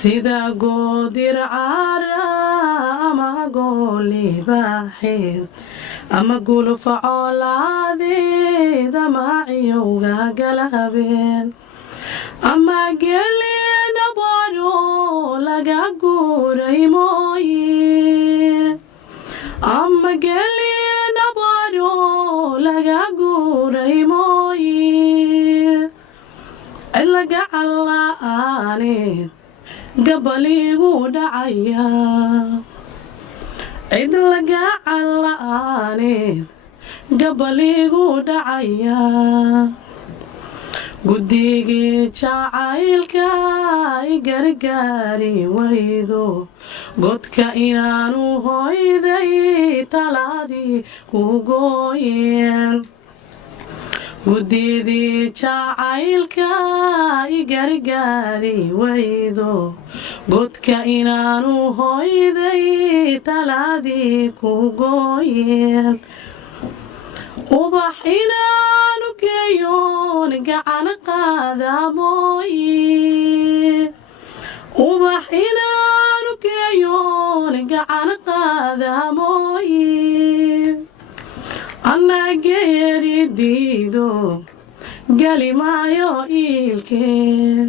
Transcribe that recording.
sida goodir cara ama gooli baaxeed ama gulufa coolaadeed ama ciyowga galabeen ama gelina baro laga guuray mooye ama gelina baro laga guuray mooye ilaga calla'aaneed gabaligu dhacaya cid laga calla'aaneed gabaligu dhacaya guddigii jacaylka i gargaari waydo godka inaanu hoyday talaadii ku gooyeen guddigii jacaylka i gargaari waydo godka inaanu hoyday talaadii ku gooyeen ubax inaanu geeyoon gacan qaada mooye ubax inaanu geeyoon gacan qaada mooye annageeri diido galimaayo iilkeen